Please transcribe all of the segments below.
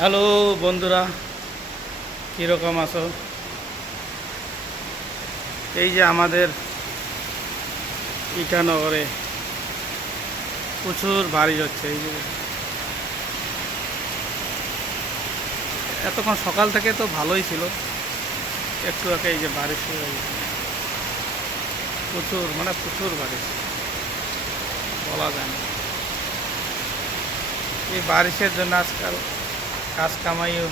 Hello বন্ধুরা, কীরকম আছো? এই যে আমাদের ইটানগরে প্রচুর বারিশ হচ্ছে। এই যে এতক্ষণ সকাল থেকে তো ভালোই ছিল, একটু আগে এই যে বারিশ শুরু হয়ে গেছে। প্রচুর মানে প্রচুর বারিশ, বলা যায় না। এই বারিশের জন্য আজকাল কাজ কামাইও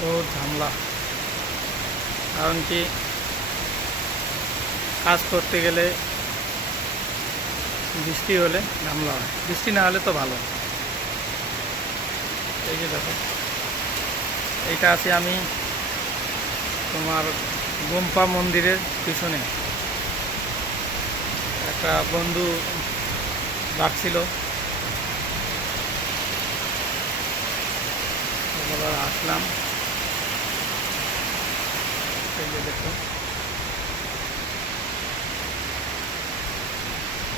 বহুত ঝামেলা। কারণ কি, কাজ করতে গেলে বৃষ্টি হলে ঝামেলা হয়, বৃষ্টি না হলে তো ভালো। এই যে দেখো, এইটা আছি আমি তোমার গোম্পা মন্দিরের পিছনে। একটা বন্ধু ডাকছিল, এবার আসলাম। এই যে দেখো,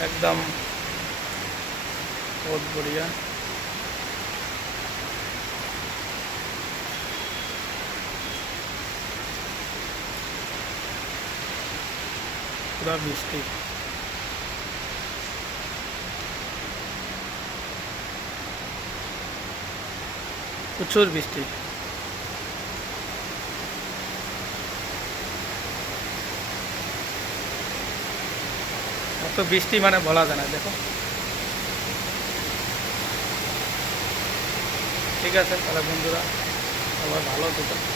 একদম বহুত বড়িয়া। পুরা বৃষ্টি, প্রচুর বৃষ্টি। এত বৃষ্টি মানে বলা যায় না। দেখো, ঠিক আছে তাহলে বন্ধুরা, সবাই ভালো থেকো।